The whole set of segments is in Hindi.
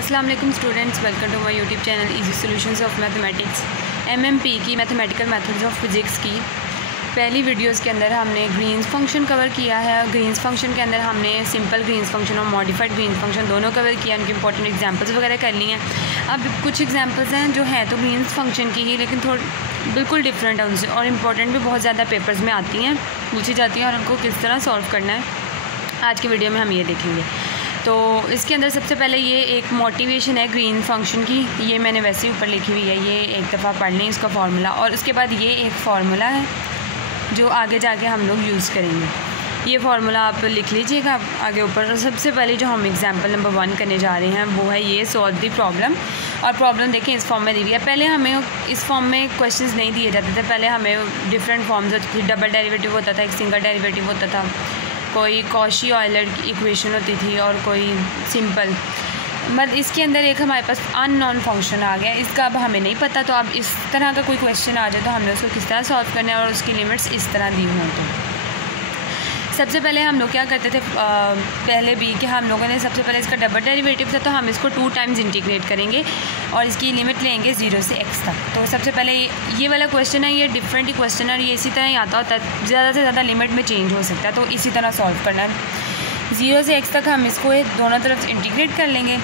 अस्सलाम वालेकुम students, welcome to my YouTube channel easy solutions of mathematics. MMP की मैथमेटिकल मेथड्स ऑफ फिज़िक्स की पहली वीडियोस के अंदर हमने ग्रीन्स फंक्शन कवर किया है। ग्रीन्स फंक्शन के अंदर हमने सिंपल ग्रीन्स फंक्शन और मॉडिफाइड ग्रीन्स फंक्शन दोनों कवर किया, उनकी इंपॉर्टेंट एग्जांपल्स वगैरह कर ली हैं। अब कुछ एग्जांपल्स हैं जो है तो ग्रीन्स फंक्शन की ही, लेकिन बिल्कुल डिफरेंट है उनसे और इम्पॉर्टेंट भी बहुत ज़्यादा पेपर्स में आती हैं, पूछी जाती हैं और उनको किस तरह सॉल्व करना है आज की वीडियो में हम ये देखेंगे। तो इसके अंदर सबसे पहले ये एक मोटिवेशन है ग्रीन फंक्शन की, ये मैंने वैसे ही ऊपर लिखी हुई है, ये एक दफ़ा पढ़ लें इसका फार्मूला। और उसके बाद ये एक फार्मूला है जो आगे जाके हम लोग यूज़ करेंगे। ये फार्मूला आप लिख लीजिएगा आगे ऊपर। सबसे पहले जो हम एग्जांपल नंबर 1 करने जा रहे हैं वो है ये सॉल्व दी प्रॉब्लम। और प्रॉब्लम देखें इस फॉर्म में दी हुई है। पहले हमें इस फॉर्म में क्वेश्चंस नहीं दिए जाते थे, पहले हमें डिफरेंट फॉर्म्स होती थी। डबल डेरिवेटिव होता था, एक सिंगल डेरिवेटिव होता था, कोई कॉशी ऑयलर की इक्वेशन होती थी और कोई सिंपल। मतलब इसके अंदर एक हमारे पास अननोन फंक्शन आ गया, इसका अब हमें नहीं पता। तो अब इस तरह का कोई क्वेश्चन आ जाए तो हमने उसको किस तरह सॉल्व करना है और उसकी लिमिट्स इस तरह दी हुई। तो सबसे पहले हम लोग क्या करते थे पहले भी कि हम लोगों ने सबसे पहले इसका डबल डेरिवेटिव था तो हम इसको 2 टाइम्स इंटीग्रेट करेंगे और इसकी लिमिट लेंगे 0 से x तक। तो सबसे पहले ये वाला क्वेश्चन है, ये डिफरेंट ही क्वेश्चन है और ये इसी तरह ही आता होता है, ज़्यादा से ज़्यादा लिमिट में चेंज हो सकता है। तो इसी तरह सॉल्व करना है। 0 से x तक हम इसको दोनों तरफ इंटीग्रेट कर लेंगे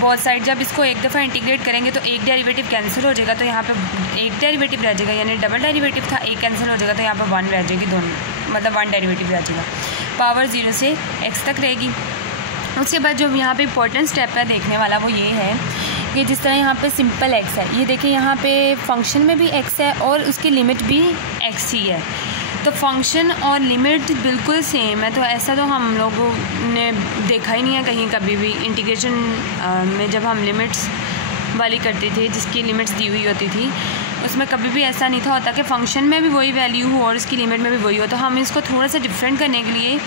बहुत साइड। जब इसको एक दफ़ा इंटीग्रेट करेंगे तो एक डेरिवेटिव कैंसिल हो जाएगा, तो यहाँ पे एक डेरिवेटिव रह जाएगा, यानी डबल डेरिवेटिव था, एक कैंसिल हो जाएगा तो यहाँ पे 1 रह जाएगी, दोनों मतलब 1 डेरिवेटिव रह जाएगा। पावर 0 से x तक रहेगी। उसके बाद जो यहाँ पे इंपॉर्टेंट स्टेप है देखने वाला वो ये है कि जिस तरह यहाँ पे सिंपल x है, ये देखिए यहाँ पे फंक्शन में भी x है और उसकी लिमिट भी x ही है। तो फंक्शन और लिमिट बिल्कुल सेम है, तो ऐसा तो हम लोगों ने देखा ही नहीं है कहीं कभी भी। इंटीग्रेशन में जब हम लिमिट्स वाली करते थे जिसकी लिमिट्स दी हुई होती थी उसमें कभी भी ऐसा नहीं था होता कि फ़ंक्शन में भी वही वैल्यू हो और उसकी लिमिट में भी वही हो। तो हम इसको थोड़ा सा डिफरेंट करने के लिए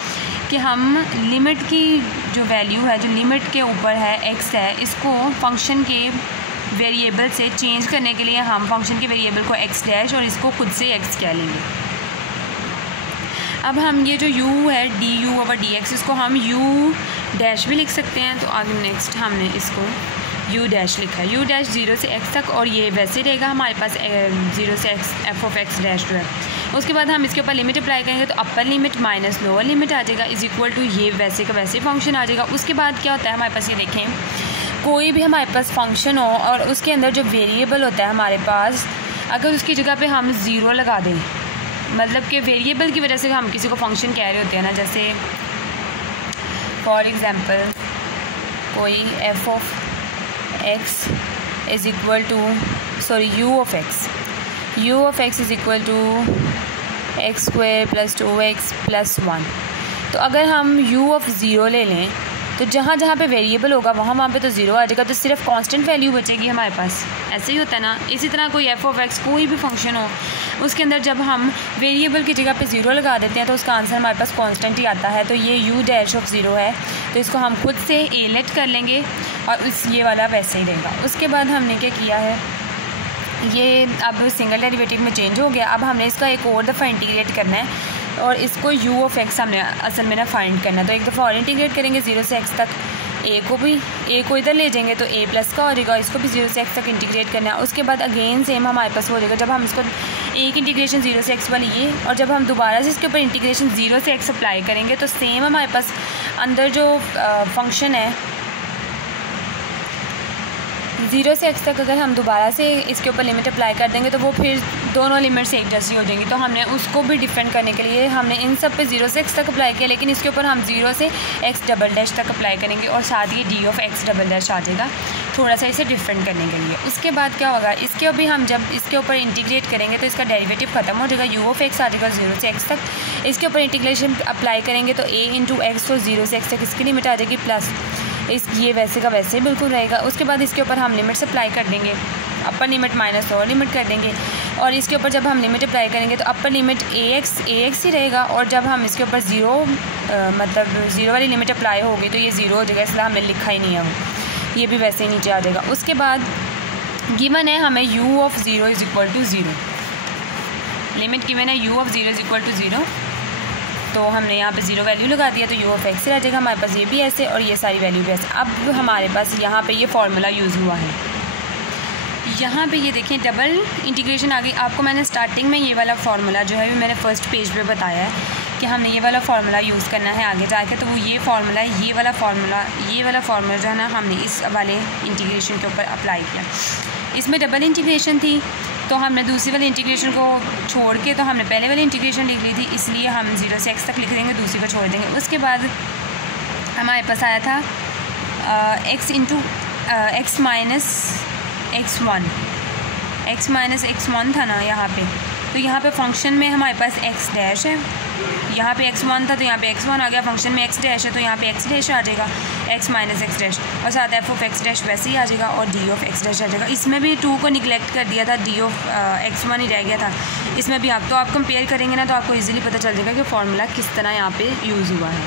कि हम लिमिट की जो वैल्यू है, जो लिमिट के ऊपर है x है, इसको फंक्शन के वेरिएबल से चेंज करने के लिए हम फंक्शन के वेरिएबल को x डैश और इसको खुद से x कह लेंगे। अब हम ये जो u है du/dx, इसको हम u डैश भी लिख सकते हैं। तो आगे नेक्स्ट हमने इसको u डैश लिखा है, u डैश 0 से x तक, और ये वैसे रहेगा हमारे पास 0 से x f(x) डैश जो है। उसके बाद हम इसके ऊपर लिमिट अप्लाई करेंगे तो upper limit minus lower limit आ जाएगा इज इक्वल टू ये वैसे का वैसे फंक्शन आ जाएगा। उसके बाद क्या होता है हमारे पास, ये देखें कोई भी हमारे पास फंक्शन हो और उसके अंदर जो वेरिएबल होता है हमारे पास, अगर उसकी जगह पे हम 0 लगा दें, मतलब कि वेरिएबल की वजह से हम किसी को फंक्शन कह रहे होते हैं ना, जैसे फॉर एग्ज़ाम्पल कोई f(x) is equal to u(x) is equal to x² + 2x + 1। तो अगर हम u(0) ले लें तो जहाँ जहाँ पे वेरिएबल होगा वहाँ पे तो 0 आ जाएगा, तो सिर्फ कांस्टेंट वैल्यू बचेगी हमारे पास। ऐसे ही होता है ना। इसी तरह कोई f(x) कोई भी फंक्शन हो उसके अंदर जब हम वेरिएबल की जगह पे 0 लगा देते हैं तो उसका आंसर हमारे पास कांस्टेंट ही आता है। तो ये u'(0) है, तो इसको हम खुद से a लेट कर लेंगे और ये वाला वैसे ही रहेगा। उसके बाद हमने क्या किया है, ये अब सिंगल डेरिवेटिव में चेंज हो गया। अब हमने इसका एक और दफ़ा इंटीग्रेट करना है और इसको u(x) हमने असल में ना फाइंड करना है। तो एक दफ़ा और इंटीग्रेट करेंगे 0 से x तक, a को इधर ले जाएंगे तो a प्लस का हो जाएगा, इसको भी 0 से x तक इंटीग्रेट करना है। उसके बाद अगेन सेम हमारे पास हो जाएगा, जब हम इसको एक इंटीग्रेशन 0 से x वाली ये, और जब हम दोबारा से इसके ऊपर इंटीग्रेशन 0 से x अप्लाई करेंगे तो सेम हमारे पास अंदर जो फंक्शन है 0 से x तक अगर हम दोबारा से इसके ऊपर लिमिट अप्लाई कर देंगे तो वो फिर दोनों लिमिट्स एक जैसी हो जाएंगी। तो हमने उसको भी डिफरेंट करने के लिए हमने इन सब पे 0 से x तक अप्लाई किया, लेकिन इसके ऊपर हम 0 से x डबल डैश तक अप्लाई करेंगे और साथ ही d(x) डबल डैश आ जाएगा, थोड़ा सा इसे डिफरेंट करने के लिए। उसके बाद क्या होगा, इसके अभी हम जब इसके ऊपर इंटीग्रेट करेंगे तो इसका डेरिवेटिव ख़त्म हो जाएगा, u(x) आ जाएगा 0 से x तक। इसके ऊपर इंटीग्रेशन अप्लाई करेंगे तो a(x) तो 0 से x तक इसकी लिमिट आ जाएगी प्लस ये वैसे का वैसे बिल्कुल रहेगा। उसके बाद इसके ऊपर हम लिमिट अप्लाई कर देंगे, अपर लिमिट माइनस लोअर लिमिट कर देंगे, और इसके ऊपर जब हम लिमिट अप्लाई करेंगे तो अपर लिमिट ax ही रहेगा, और जब हम इसके ऊपर 0 वाली लिमिट अप्लाई होगी तो ये 0 हो जाएगा, इसलिए हमने लिखा ही नहीं है वो, ये भी वैसे ही नीचे आ जाएगा। उसके बाद गिवन है हमें u(0) is equal to 0, limit given है u(0) इज़ इक्वल टू 0। तो हमने यहाँ पे 0 वैल्यू लगा दिया, तो यू ऑफ एक्स रह जाएगा हमारे पास, ये भी ऐसे और ये सारी वैल्यू भी ऐसे। अब हमारे पास यहाँ पे ये फार्मूला यूज़ हुआ है। यहाँ पे ये देखें डबल इंटीग्रेशन आ गई। आपको मैंने स्टार्टिंग में ये वाला फार्मूला जो है मैंने फ़र्स्ट पेज पे बताया है कि हमने ये वाला फार्मूला यूज़ करना है आगे जाके, तो वो ये फार्मूला ये वाला फार्मूला जो है ना हमने इस वाले इंटीग्रेशन के ऊपर अप्लाई किया। इसमें डबल इंटीग्रेशन थी तो हमने दूसरी वाले इंटीग्रेशन को छोड़ के तो हमने पहले वाली इंटीग्रेशन लिख ली थी, इसलिए हम 0 से x तक लिख देंगे, दूसरी को छोड़ देंगे। उसके बाद हमारे पास आया था x into x minus x1 था ना यहाँ पे, तो यहाँ पे फंक्शन में हमारे पास x डैश है, यहाँ पे x1 था तो यहाँ पे x1 आ गया, फंक्शन में x डैश है तो यहाँ पे x डैश आ जाएगा, x माइनस x डैश, और साथ f ऑफ x डैश वैसे ही आ जाएगा और d ऑफ x डैश आ जाएगा। इसमें भी 2 को निगलेक्ट कर दिया था, d ऑफ x1 ही रह गया था। इसमें भी आप कंपेयर करेंगे ना तो आपको ईजिली पता चल जाएगा कि फार्मूला किस तरह यहाँ पे यूज़ हुआ है।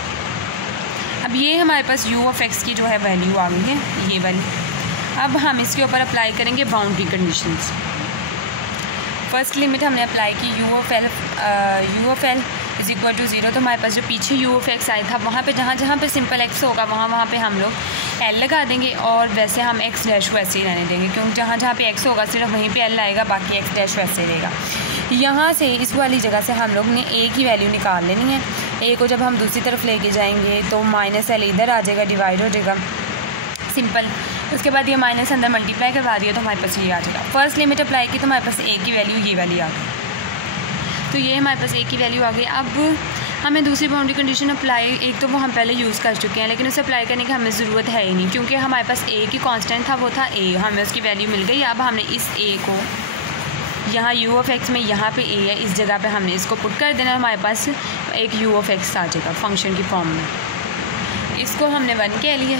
अब ये हमारे पास u ऑफ x की जो है वैल्यू आ गई है, ये वाली। अब हम इसके ऊपर अप्लाई करेंगे बाउंड्री कंडीशंस। फर्स्ट लिमिट हमने अप्लाई की u of l is equal to 0, तो हमारे पास जो पीछे u ऑफ x आया था वहाँ पे जहाँ पे सिंपल x होगा वहाँ पे हम लोग l लगा देंगे, और वैसे हम x डैश वैसे ही रहने देंगे, क्योंकि जहाँ पे x होगा सिर्फ वहीं पे l आएगा, बाकी x डैश वैसे ही रहेगा। यहाँ से इस वाली जगह से हम लोग ने a की वैल्यू निकाल लेनी है। a को जब हम दूसरी तरफ लेके जाएंगे तो माइनस l इधर आ जाएगा, डिवाइड हो जाएगा, सिंपल। उसके बाद ये माइनस अंदर मल्टीप्लाई करवा दिया तो हमारे पास ये आ जाएगा। फर्स्ट लिमिट अप्लाई की तो हमारे पास a की वैल्यू ये वाली आ गई, तो ये हमारे पास a की वैल्यू आ गई। अब हमें दूसरी बाउंड्री कंडीशन अप्लाई, एक तो वो हम पहले यूज़ कर चुके हैं लेकिन उसे अप्लाई करने की हमें ज़रूरत है ही नहीं, क्योंकि हमारे पास a की कांस्टेंट था, वो था a, हमें उसकी वैल्यू मिल गई। अब हमने इस a को यहाँ u ऑफ x में यहाँ पे a है, इस जगह पे हमने इसको पुट कर देना, हमारे पास एक u ऑफ x आ जाएगा फंक्शन की फॉर्म में। इसको हमने 1 कह लिया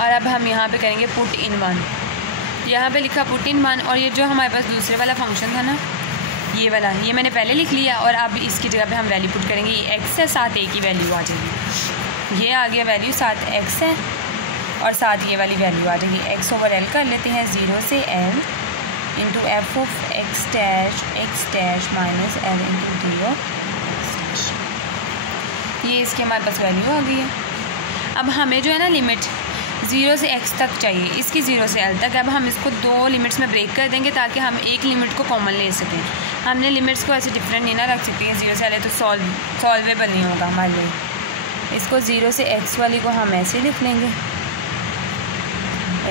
और अब हम यहाँ पे करेंगे पुट इन 1। यहाँ पे लिखा पुट इन 1, और ये जो हमारे पास दूसरे वाला फंक्शन था ना ये वाला, ये मैंने पहले लिख लिया, और अब इसकी जगह पे हम वैल्यू पुट करेंगे। ये x है, साथ a की वैल्यू आ जाएगी, ये आ गया वैल्यू, साथ x है और साथ ये वाली वैल्यू आ जाएगी। x ओवर l कर लेते हैं, 0 से l into f of x dash minus l into d of x dash, ये इसकी हमारे पास वैल्यू आ गई है। अब हमें जो है ना लिमिट 0 से x तक चाहिए, इसकी 0 से l तक। अब हम इसको 2 लिमिट्स में ब्रेक कर देंगे ताकि हम एक लिमिट को कॉमन ले सकें। हमने लिमिट्स को ऐसे डिफरेंट नहीं ना रख सकते हैं, 0 से l है तो सॉल्वेबल नहीं होगा हमारे लिए। इसको 0 से x वाली को हम ऐसे लिख लेंगे,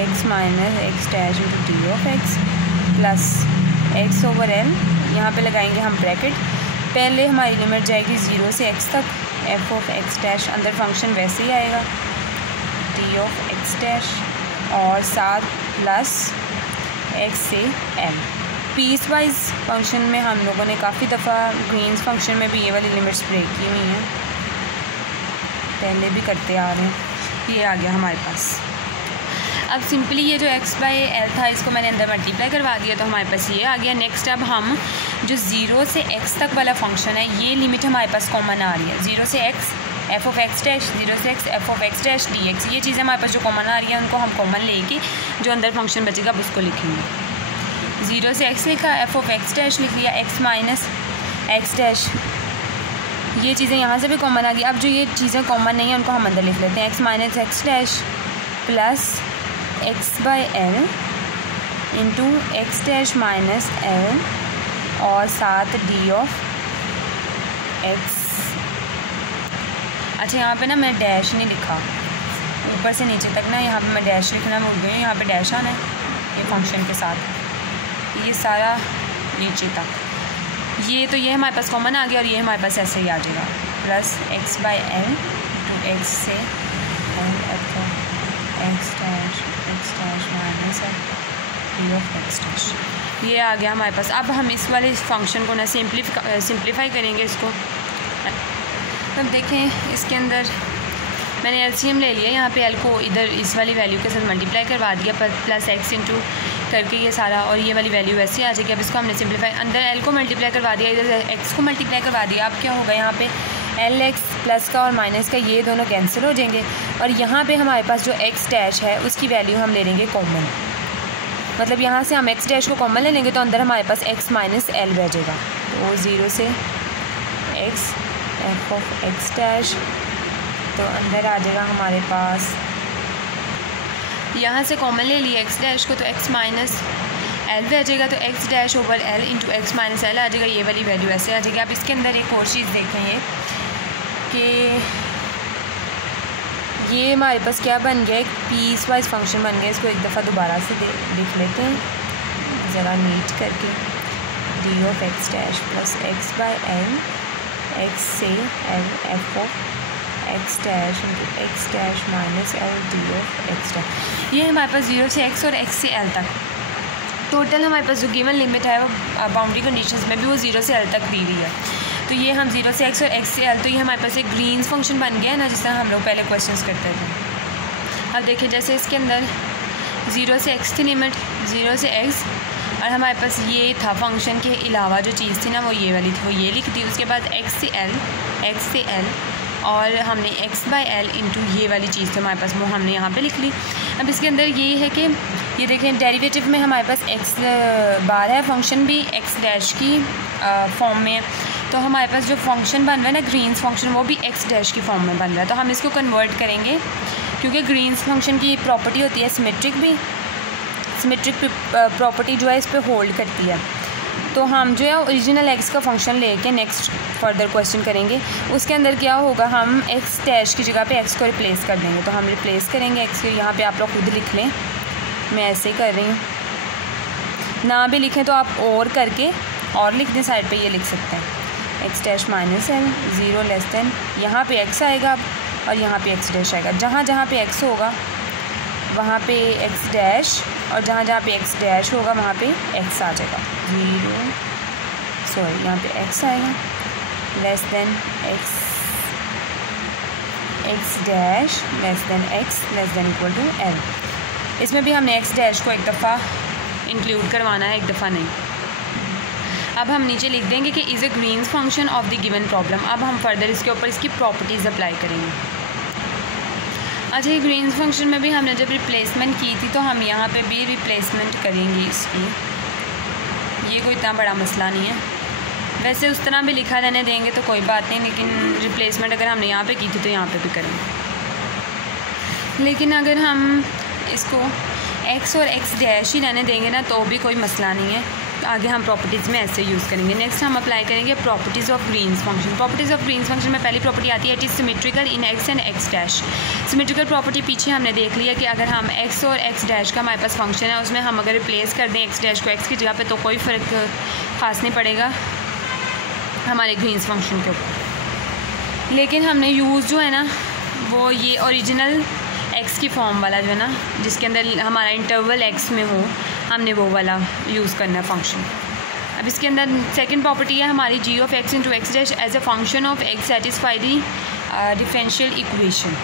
x minus x dash into D of x plus x over l, यहाँ पे लगाएंगे हम ब्रैकेट। पहले हमारी लिमिट जाएगी 0 से x तक, f ऑफ x डैश, अंदर फंक्शन वैसे ही आएगा d ऑफ x डैश, और साथ प्लस x से l। पीस वाइज फंक्शन में हम लोगों ने काफ़ी दफ़ा ग्रीन्स फंक्शन में भी ये वाली लिमिट्स ब्रेक की हुई हैं, पहले भी करते आ रहे हैं। ये आ गया हमारे पास। अब सिंपली ये जो x बाई l था इसको मैंने अंदर मल्टीप्लाई करवा दिया तो हमारे पास ये आ गया। नेक्स्ट अब हम जो 0 से x तक वाला फंक्शन है ये लिमिट हमारे पास कॉमन आ रही है। 0 से x f of x dash, 0 से x f of x dash dx, ये चीज़ें हमारे पास जो कॉमन आ रही है उनको हम कॉमन लेके जो अंदर फंक्शन बचेगा अब उसको लिखेंगे। 0 से x लिखा, f ऑफ x डैश लिख लिया, x माइनस x डैश, ये चीज़ें यहाँ से भी कॉमन आ गई। अब जो ये चीज़ें कॉमन नहीं है उनको हम अंदर लिख लेते हैं, x minus x dash plus x by l into x dash minus l और साथ d ऑफ x। अच्छा यहाँ पे ना मैं डैश नहीं लिखा, ऊपर से नीचे तक ना यहाँ पे मैं डैश लिखना भूल गई, यहाँ पे डैश आना है ये फंक्शन के साथ, ये सारा नीचे तक। ये तो ये हमारे पास कॉमन आ गया और ये हमारे पास ऐसे ही आ जाएगा, plus x by l to x से l x dash minus d of x dash, ये आ गया हमारे पास। अब हम इस वाले फंक्शन को ना सिंप्लीफाई करेंगे इसको। अब देखें इसके अंदर मैंने एलसीएम ले लिया, यहाँ पे l को इधर इस वाली वैल्यू के साथ मल्टीप्लाई करवा दिया पर प्लस x इंटू करके ये सारा, और ये वाली वैल्यू वैसे आ जाएगी। अब इसको हमने सिंप्लीफाई, अंदर l को मल्टीप्लाई करवा दिया, इधर x को मल्टीप्लाई करवा दिया। अब क्या होगा यहाँ पे lx प्लस का और माइनस का ये दोनों कैंसिल हो जाएंगे और यहाँ पे हमारे पास जो x डैश है उसकी वैल्यू हम ले लेंगे कॉमन, मतलब यहाँ से हम x डैश को कॉमन ले लेंगे तो अंदर हमारे पास x माइनस l रह जाएगा। तो 0 से x F of X dash. तो अंदर आ जाएगा हमारे पास, यहाँ से कॉमन ले लिया एक्स डैश को, तो एक्स माइनस एल पे आ जाएगा, तो X dash over L into x minus L आ जाएगा। ये वाली वैल्यू ऐसे आ जाएगी। आप इसके अंदर एक और चीज़ देखेंगे कि ये हमारे पास क्या बन गया, एक पीस वाइज फंक्शन बन गया। इसको एक दफ़ा दोबारा से देख लेते हैं ज़रा नीट करके। D of X dash plus X by L, X से L F of X dash into x dash minus L D of X dash. ये हमारे पास 0 से x और x से l तक टोटल हमारे पास जो गिवन लिमिट है वो बाउंड्री कंडीशंस में भी वो 0 से l तक दी हुई है। तो ये हम 0 से x और x से l, तो ये हमारे पास एक ग्रीन्स फंक्शन बन गया है ना, जिस तरह हम लोग पहले क्वेश्चंस करते थे। अब देखिए जैसे इसके अंदर 0 से x थी लिमिट, 0 से x, और हमारे पास ये था फंक्शन के अलावा जो चीज़ थी ना वो ये वाली थी, वो ये लिख दी। उसके बाद x से l और हमने x बाई एल इंटू ये वाली चीज़ थी हमारे पास, वो हमने यहाँ पे लिख ली। अब इसके अंदर ये है कि ये देखें डेरिवेटिव में हमारे पास x बार है, फंक्शन भी x डैश की फॉर्म में है। तो हमारे पास जो फंक्शन बन रहा है ना ग्रीन्स फंक्शन, वो भी x डैश की फॉर्म में बन रहा है। तो हम इसको कन्वर्ट करेंगे, क्योंकि ग्रीन्स फंक्शन की प्रॉपर्टी होती है सिमेट्रिक भी, सिमेट्रिक प्रॉपर्टी जो है इस पर होल्ड करती है। तो हम जो है ओरिजिनल एक्स का फंक्शन लेके नेक्स्ट फर्दर क्वेश्चन करेंगे। उसके अंदर क्या होगा, हम एक्स डैश की जगह पे एक्स को रिप्लेस कर देंगे। तो हम रिप्लेस करेंगे एक्स को, यहाँ पे आप लोग खुद लिख लें, मैं ऐसे ही कर रही हूँ। ना भी लिखें तो आप और करके और लिख दें, साइड पे ये लिख सकते हैं x dash minus L 0 less then, यहाँ पे एक्स आएगा और यहाँ पे एक्स डैश आएगा। जहाँ जहाँ पे एक्स होगा वहाँ पे एक्स डैश, और जहाँ जहाँ पे एक्स डैश होगा वहाँ पे एक्स आ जाएगा 0, सॉरी यहाँ पे एक्स आएगा less than x, x dash less than x less than equal to L. इसमें भी हमने एक्स डैश को एक दफ़ा इंक्लूड करवाना है, एक दफ़ा नहीं। अब हम नीचे लिख देंगे कि is a Green's function of the given problem. अब हम फर्दर इसके ऊपर इसकी प्रॉपर्टीज़ अप्लाई करेंगे। अच्छा, ये ग्रीन्स फंक्शन में भी हमने जब रिप्लेसमेंट की थी तो हम यहाँ पे भी रिप्लेसमेंट करेंगे इसकी, ये कोई इतना बड़ा मसला नहीं है। वैसे उस तरह भी लिखा रहने देंगे तो कोई बात नहीं, लेकिन रिप्लेसमेंट अगर हमने यहाँ पे की थी तो यहाँ पे भी करेंगे। लेकिन अगर हम इसको x और x डैश ही रहने देंगे ना तो भी कोई मसला नहीं है, आगे हम प्रॉपर्टीज़ में ऐसे यूज़ करेंगे। नेक्स्ट हम अप्लाई करेंगे properties of greens function. Properties of greens function में पहली प्रॉपर्टी आती है it is symmetrical in x and x dash. Symmetrical property पीछे हमने देख लिया कि अगर हम x और x डैश का हमारे पास फंक्शन है, उसमें हम अगर रिप्लेस कर दें x डैश को x की जगह पे तो कोई फ़र्क ख़ास नहीं पड़ेगा हमारे ग्रीन्स फंक्शन के ऊपर। लेकिन हमने यूज़ जो है ना वो ये ओरिजिनल x की फॉर्म वाला जो है ना, जिसके अंदर हमारा इंटरवल x में हो, हमने वो वाला यूज़ करना है फंक्शन। अब इसके अंदर सेकंड प्रॉपर्टी है हमारी g of x into x dash as a function of x satisfy the differential equation.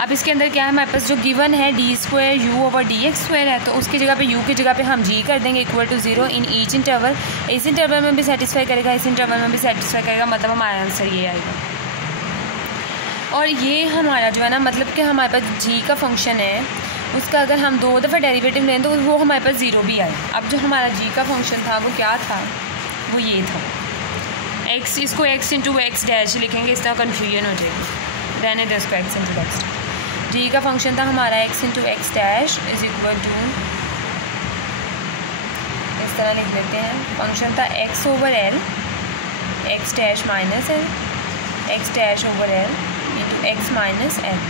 अब इसके अंदर क्या है, हमारे पास जो गिवन है D square you over D x square है, तो उसकी जगह पे u की जगह पे हम g कर देंगे equal to 0 in each interval. इस इंटरवल में भी सेटिस्फाई करेगा, इस इंटरवल में भी सेटिस्फाई करेगा, मतलब हमारा आंसर ये आएगा। और ये हमारा जो है ना, मतलब कि हमारे पास g का फंक्शन है, उसका अगर हम 2 दफ़ा डेरिवेटिव लें तो वो हमारे पास 0 भी आए। अब जो हमारा g का फंक्शन था वो क्या था, वो ये था x, इसको x इंटू एक्स डैश लिखेंगे, इस तरह कन्फ्यूजन हो जाएगी, रहने दे इसको x इंटू एक्स। g का फंक्शन था हमारा x into x dash is equal to, इस तरह लिख लेते हैं, फंक्शन था x over l x dash minus l, x dash over l into x minus l.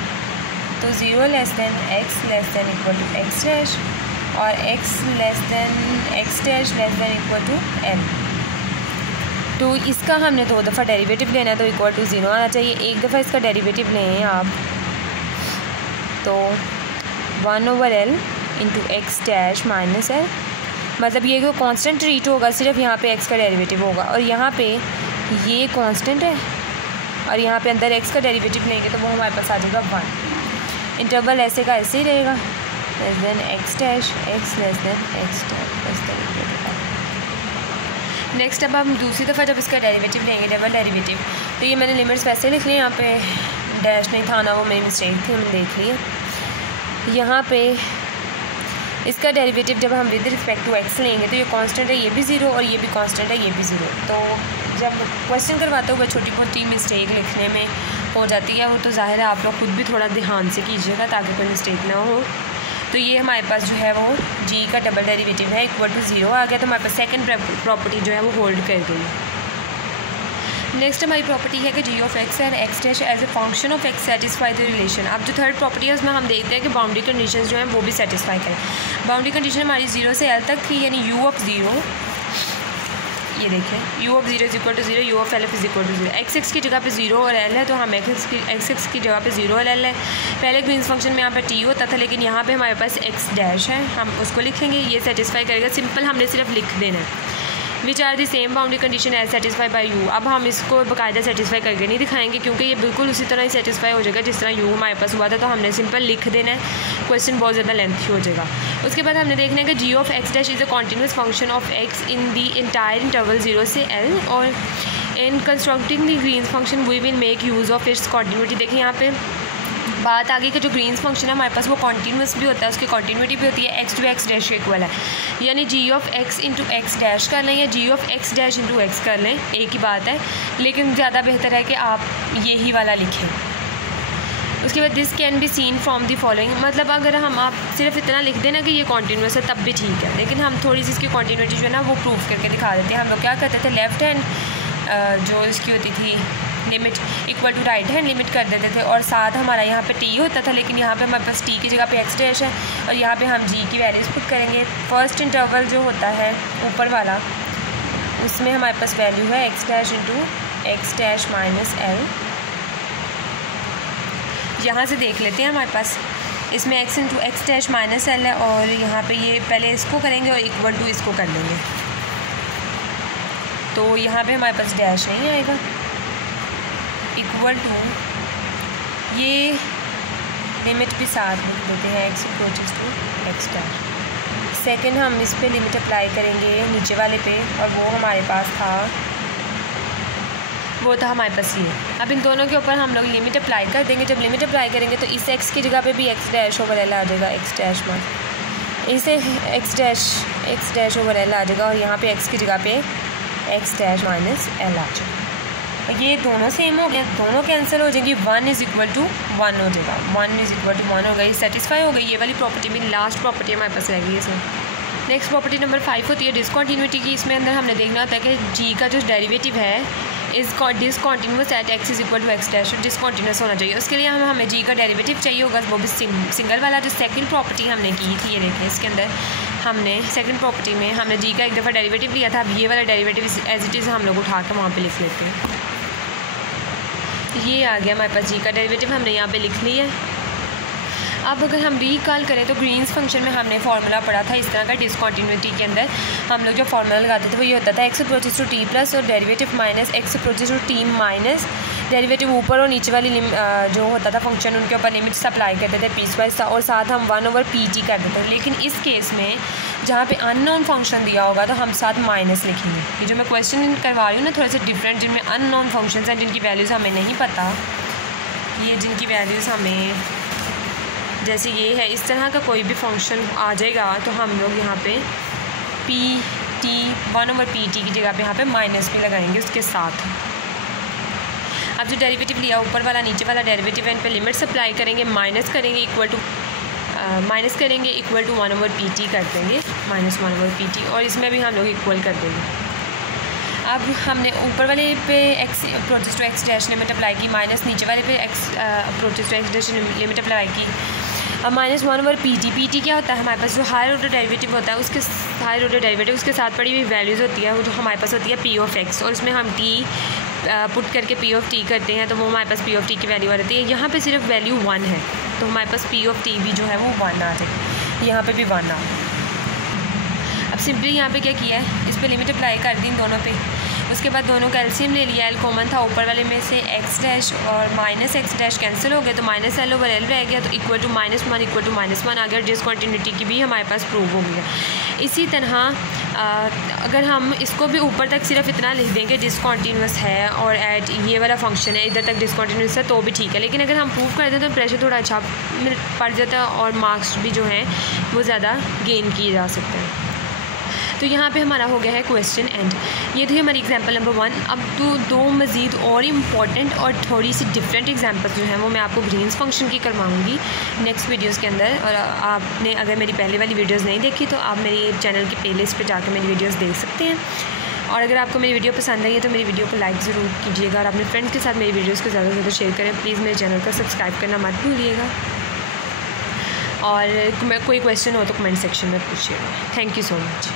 तो 0 less than x less than equal to x dash और x less than x dash less than equal to l। तो इसका हमने 2 दफ़ा डेरिवेटिव लेना है तो इक्वल टू 0 आना चाहिए। एक दफ़ा इसका डेरिवेटिव लें आप तो 1 over l into x dash minus L, मतलब ये जो कांस्टेंट ट्रीट होगा, सिर्फ यहाँ पे x का डेरिवेटिव होगा और यहाँ पे ये कांस्टेंट है और यहाँ पे अंदर x का डेरिवेटिव लेंगे तो वो हमारे पास आ जाएगा 1। इंटरवल ऐसे का ऐसे ही रहेगा, less than x dash x less than x dash. Next अब हम दूसरी दफ़ा जब इसका डेरिवेटिव लेंगे, डबल डेरिवेटिव, तो ये मैंने लिमिट्स वैसे लिख ली, यहाँ पे डैश नहीं था ना, वो मेरी मिस्टेक थी, मैंने देख लिया। यहाँ पे इसका डेरिवेटिव जब हम विद रिस्पेक्ट टू एक्स लेंगे तो ये कांस्टेंट है, ये भी 0 और ये भी कांस्टेंट है, ये भी 0। तो जब क्वेश्चन करवाते हुए छोटी मोटी मिस्टेक लिखने में हो जाती है, वो तो ज़ाहिर है आप लोग खुद भी थोड़ा ध्यान से कीजिएगा ताकि कोई मिस्टेक ना हो। तो ये हमारे पास जो है वो जी का डबल डेरिवेटिव है इक्वल टू 0 आ गया, तो हमारे पास सेकंड प्रॉपर्टी जो है वो होल्ड कर गई। नेक्स्ट हमारी प्रॉपर्टी है कि G of X and X dash as a function of X satisfy the relation. अब जो थर्ड प्रॉपर्टी है उसमें हम देखते हैं कि बाउंड्री कंडीशन जो है वो भी सेटिस्फाई करें। बाउंड्री कंडीशन हमारी 0 से L तक थी, यानी u ऑफ 0, ये देखें u of 0 is equal to 0, u of L is equal to 0। x की जगह पे 0 और L है, तो हम x की जगह पे 0 और L है। पहले ग्रीन्स फंक्शन में यहाँ पे t होता था, लेकिन यहाँ पे हमारे पास x डैश है, हम उसको लिखेंगे, ये सेटिस्फाई करेगा। सिंपल हमने सिर्फ लिख देना है which are the same boundary condition as satisfy by u. अब हम इसको बाकायदा सेटिस्फाई करके नहीं दिखाएंगे क्योंकि ये बिल्कुल उसी तरह ही सेटिस्फाई हो जाएगा जिस तरह यू हमारे पास हुआ था, तो हमने सिंपल लिख देना है, क्वेश्चन बहुत ज़्यादा लेंथी हो जाएगा। उसके बाद हमने देखना है कि G of X dash is a continuous function of X in the entire interval 0 से L, और in constructing the Green's function we will make use of its continuity. देखिए यहाँ पे बात आगे कि जो ग्रीन्स फंक्शन है हमारे पास वो कॉन्टीन्यूस भी होता है, उसकी कॉन्टीन्यूटी भी होती है, एक्स टू एक्स डैश के इक्वल है, यानी G of X into x dash कर लें या G of X dash into X कर लें, एक ही बात है, लेकिन ज़्यादा बेहतर है कि आप यही वाला लिखें। उसके बाद this can be seen from the following, मतलब अगर आप सिर्फ इतना लिख देना कि ये कॉन्टीन्यूस है तब भी ठीक है, लेकिन हम थोड़ी सी इसकी कॉन्टीन्यूटी जो है ना वो प्रूफ करके दिखा देते हैं। हम लोग क्या करते थे, लेफ्ट हैंड जो इसकी होती थी limit equal to right hand limit कर देते थे, और साथ हमारा यहाँ पे t होता था, लेकिन यहाँ पे हमारे पास t की जगह पे x डैश है, और यहाँ पे हम g की वैल्यूज़ पुट करेंगे। फर्स्ट इंटरवल जो होता है ऊपर वाला, उसमें हमारे पास वैल्यू है x dash into x dash minus L। यहाँ से देख लेते हैं, हमारे पास इसमें x into x dash minus L है, और यहाँ पे ये पहले इसको करेंगे और इक्वल टू इसको कर लेंगे, तो यहाँ पे हमारे पास डैश नहीं आएगा, इक्वल टू ये लिमिट भी साथ लिख देते हैं, x approaches to x dash. Second हम इस पे लिमिट अप्लाई करेंगे नीचे वाले पे, और वो हमारे पास था, वो था हमारे पास ये। अब इन दोनों के ऊपर हम लोग लिमिट अप्लाई कर देंगे। जब लिमिट अप्लाई करेंगे तो इस x की जगह पे भी x डैश ओवर L आ जाएगा, x डैश में इसे x डैश ओवर L आ जाएगा, और यहाँ पे x की जगह पे x डैश माइनस L आ जाएगा। ये दोनों सेम हो गए, दोनों कैंसिल हो जाएंगी, 1 इज़ इक्वल टू 1 हो जाएगा, 1 इज़ इक्वल टू 1 हो गई, सेटिस्फाई हो गई। ये वाली प्रॉपर्टी भी लास्ट प्रॉपर्टी हमारे पास रह गई है इसमें। नेक्स्ट प्रॉपर्टी नंबर 5 होती है डिसकॉन्टीन्यूटी की। इसमें अंदर हमने देखना होता है कि जी का जो डेरिवेटिव है is discontinuous at x is equal to x dash, discontinuous होना चाहिए। उसके लिए हमें जी का डेरिवेटिव चाहिए होगा, वो भी सिंगल वाला। जो सेकंड प्रॉपर्टी हमने की थी, ये देखें इसके अंदर हमने सेकंड प्रॉपर्टी में हमने जी का एक दफ़ा डेरिवेटिव लिया था, अब ये वाला डेरिवेटिव एज इट इज़ हम लोग उठा कर वहाँ पर लिख लेते हैं। ये आ गया हमारे पास जी का डेरिवेटिव, हमने यहाँ पे लिख लिया है। अब अगर हम रिकॉल करें तो ग्रीन्स फंक्शन में हमने फार्मूला पढ़ा था इस तरह का, डिसकॉन्टीन्यूटी के अंदर हम लोग जो फार्मूला लगाते थे वो ये होता था x approaches to t plus और derivative minus x approaches to t minus derivative ऊपर और नीचे वाली जो होता था फंक्शन उनके ऊपर लिमिट्स अप्लाई करते थे पीस वाइज, और साथ हम 1/pt कर देते थे। लेकिन इस केस में जहाँ पे अननोन फंक्शन दिया होगा तो हम साथ माइनस लिखेंगे। ये जो मैं क्वेश्चन करवा रही हूँ ना थोड़ा सा डिफरेंट, जिनमें अननोन फंक्शन हैं जिनकी वैल्यूज़ हमें नहीं पता, ये जिनकी वैल्यूज़ हमें जैसे ये है, इस तरह का कोई भी फंक्शन आ जाएगा तो हम लोग यहाँ पे pt 1/pt की जगह पे यहाँ पे माइनस भी लगाएंगे उसके साथ। अब जो डेरिवेटिव लिया ऊपर वाला नीचे वाला डेरिवेटिव है, इन पे लिमिट्स अप्लाई करेंगे, माइनस करेंगे इक्वल टू 1/pt कर देंगे, -1/pt, और इसमें भी हम लोग इक्वल कर देंगे। अब हमने ऊपर वाले पे x approaches to x dash limit apply की, माइनस नीचे वाले पे x approaches to x dash limit apply की। अब -1/pt, pt क्या होता है, हमारे पास जो हायर ऑर्डर डेरिवेटिव होता है उसके हायर ऑर्डर डेरिवेटिव उसके साथ पड़ी हुई वैल्यूज़ होती है, वो जो हमारे पास होती है p ऑफ x, और इसमें हम t पुट करके p ऑफ t करते हैं तो वो हमारे पास p ऑफ t की वैल्यू आ जाती है। यहाँ पे सिर्फ वैल्यू 1 है तो हमारे पास p ऑफ t भी जो है वो 1 आ जाएगी, यहाँ पे भी 1 आ। अब सिंपली यहाँ पे क्या किया है, इस पर लिमिट अप्लाई कर दी इन दोनों पे, उसके बाद दोनों का एलसीएम ले लिया, एल कॉमन था ऊपर वाले में से, एक्स डैश और माइनस एक्स डैश कैंसिल हो गए तो माइनस एल ओवर एल रह गया, तो इक्वल टू -1 इक्वल टू -1 आ गया। डिसकॉन्टीन्यूटी की भी हमारे पास प्रूव हो गया। इसी तरह अगर हम इसको भी ऊपर तक सिर्फ इतना लिख देंगे डिसकॉन्टीन्यूस है और एट ये वाला फंक्शन है इधर तक डिसकॉन्टीन्यूस है तो भी ठीक है, लेकिन अगर हम प्रूव कर दें तो प्रेशर थोड़ा अच्छा पड़ जाता है और मार्क्स भी जो हैं वो ज़्यादा गेन किए जा सकते हैं। तो यहाँ पे हमारा हो गया है क्वेश्चन एंड। ये थी हमारी एग्जांपल नंबर 1। अब तो दो मज़ीद और इम्पॉर्टेंट और थोड़ी सी डिफरेंट एग्जांपल्स जो हैं वो मैं आपको ग्रीन्स फंक्शन की करवाऊँगी नेक्स्ट वीडियोज़ के अंदर। और आपने अगर मेरी पहले वाली वीडियोज़ नहीं देखी तो आप मेरी चैनल की प्लेलिस्ट पर जाकर मेरी वीडियोज़ देख सकते हैं। और अगर आपको मेरी वीडियो पसंद आई है तो मेरी वीडियो को लाइक ज़रूर कीजिएगा और अपने फ्रेंड्स के साथ मेरी वीडियोज़ को ज़्यादा से ज़्यादा शेयर करें। प्लीज़ मेरे चैनल को सब्सक्राइब करना मत भूलिएगा और कोई क्वेश्चन हो तो कमेंट सेक्शन में पूछिएगा। Thank you so much.